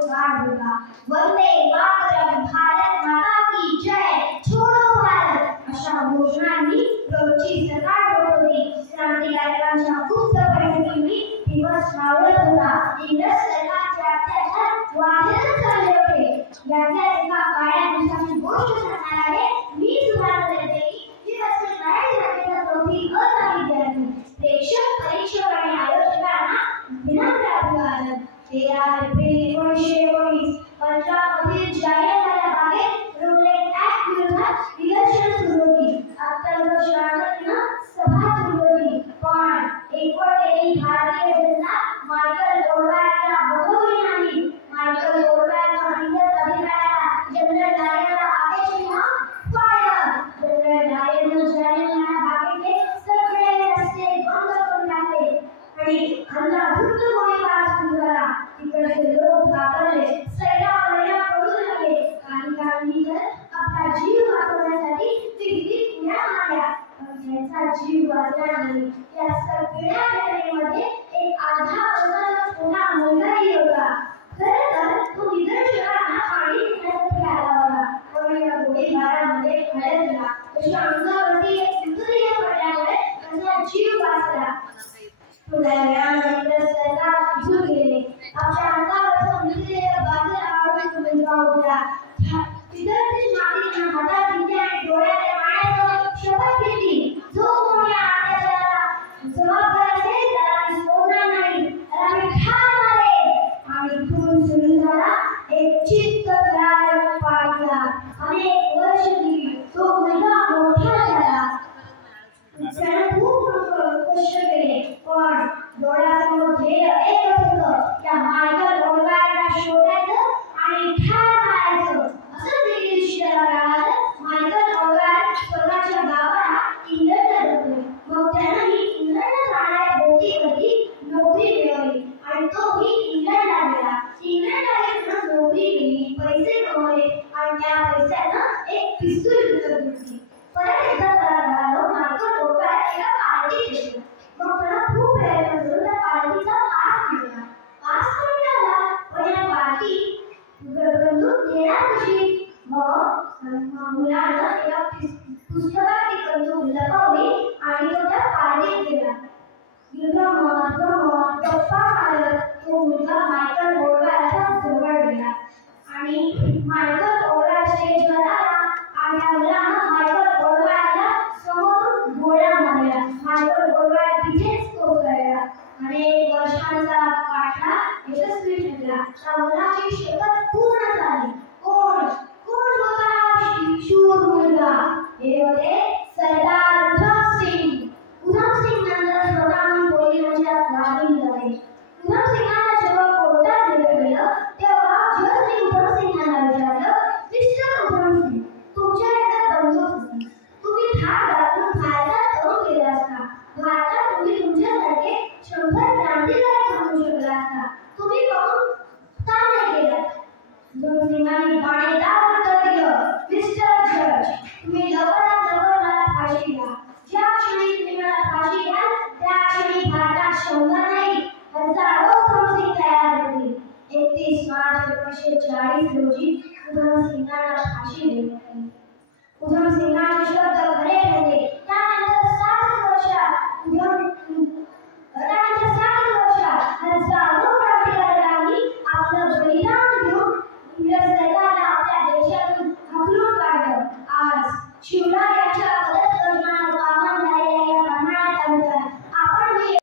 पुकार होगा। वंदे मातरम, भारत माता की जय, छोडो भारत अशा घोषणांनी रोजची सकाळ होत होती. क्रांतिकारकांच्या गुप्त बैठकींनी दिवस मावळत होता. इंग्रज सरकारचे अत्याचार वाढतच चालले होते. याच्या एका काळ्या दिवसाची गोष्ट सांगणार आहे. मी सुभाष देसाई, जीवश्री मराठी शाळेचा चौथी अ विद्यार्थी. प्रेक्षक, परीक्षक आणि आयोजकांना विनम्र अभिवादन. 13 एप्रिल 1919 पंजाबमधील जालियनवाला बागेत रूललेट ऍक्ट विरोधात निदर्शनं सुरू होती. अत्यंत शांततेनं सभा सुरू होती. पण एकवटलेली भारतीय जनता मायकल गोडवायला बघवली नाही. मायकल गोडवायला इंग्रज अधिकाऱ्याला जनरल डायरला आदेश दिला, फायर. जनरल डायरनं जालियनवाला बागेतले सगळे रस्ते बंद करून टाकले आणि अंधाधुंद गोळीबार सुरू झाला. तिकडचे लोक घाबरले, सैन्यावरल्या पळू लागले. काही काळांनी तर आपला जीव वाचवण्यासाठी विहिरीत उड्या मारल्या, पण त्यांचा जीव वाचला नाही. या सगळ्या घटनेमध्ये एक अर्धा वर्षाचा छोटा मुलगाही होता. खरं तर तो निदर्शकांना पाणी देण्यासाठी आला होता, पण या गोळीबारामध्ये हरवला. त्याच्या अंगावरती एक सुतळी पडल्यामुळे त्याचा जीव वाचला. थोड्या वेळानंतर सरकार निघून गेले. आपल्या अंगावरचा मृतदेह बाजूला काढून मुलगा उठला. विद्यार्थी मातीच्या हातात घेतली आणि डोळ्याने पाण्याचं शपथ घेतली. जो कोणी अत्याचाराला जबाबदार असेल त्याला मी सोडणार नाही, त्याला मी ठार मारेन. आणि खून सुरू झाला. एक चित्तथरारक पाठला. अनेक वर्ष गेली. तो मुलगा मोठा झाला. त्याने खूप कष्ट केले, पण डोळ्यासमोर ध्येय एकच होतं, त्या मायकल गोडवायला शोधायचं आणि ठार मारायचं. असं देखील शिकायला मिळालं. मायकल गोडवाय स्वतःच्या गावाला इंग्लंडला जातो. मग त्यानं इंग्लंडला जाणाऱ्या बोटीवरती नोकरी मिळवली आणि तोही इंग्लंडला गेला. इंग्लंडला गेला, नोकरी केली, पैसे कमवले आणि त्या पैशानं एक पिस्तूल विकत घेतली. परत एकदा झालो मायकल गोडवाय एका पार्टीत गेला. मग त्याला खूप प्रयत्न करून त्या पार्टीचा पास मिळाला. पास तर मिळाला, पण या पार्टी बंदूक घेणार कशी? मग मुलानं एका पुस्तकात ती बंदूक लपवली आणि तो त्या पार्टीत गेला. गमत गमत गप्पा मारत तो मुलगा मायकल गोडवायच्या जवळ गेला आणि मायकल गोडवाय स्टेजवर आला आणि त्या मुलानं मायकल गोडवायला समोरून गोळ्या मारल्या. मायकल गोडवाय तिथेच कोसळला. अनेक वर्षांचा पाठला यशस्वी ठरला. त्या मुलाची शपथ पूर्ण झाली. कोण कोण होता हा शूर मुलगा? हे होते सरदार उधम सिंग. उधम सिंग नंतर स्वतःहून पोलिसांच्या स्वाधीन झाले. उधम सिंगांना जेव्हा कोर्टात नेलं गेलं तेव्हा जजने उधम सिंगांना विचारलं, मिस्टर उधम सिंग, तुमच्याकडे बंदूक होती, तुम्ही ठार घालून भारतात तरुण केला असता. भारतात तुम्ही तुमच्यासारखे 100 क्रांतिकारक बनवू शकला असता. तुम्ही पाहून का नाही केलं? उधम सिंगांनी बाणेदार उत्तर दिलं, मिस्टर जज, तुम्ही लवकरात लवकर मला फाशी द्या. ज्या क्षणी तुम्ही मला फाशी द्याल त्या क्षणी भारतात 100 नाही 1000 उधम सिंग तयार होतील. 31 मार्च 1940 रोजी उधम सिंगांना फाशी देण्यात आली. उधम सिंगांचे शब्द खरे ठरले. त्यानंतर 60 वर्षात हजारो क्रांतिकारकांनी आपलं बलिदान देऊन इंग्रज सरकारला आपल्या देशातून हाकलून काढलं. आज शिवराय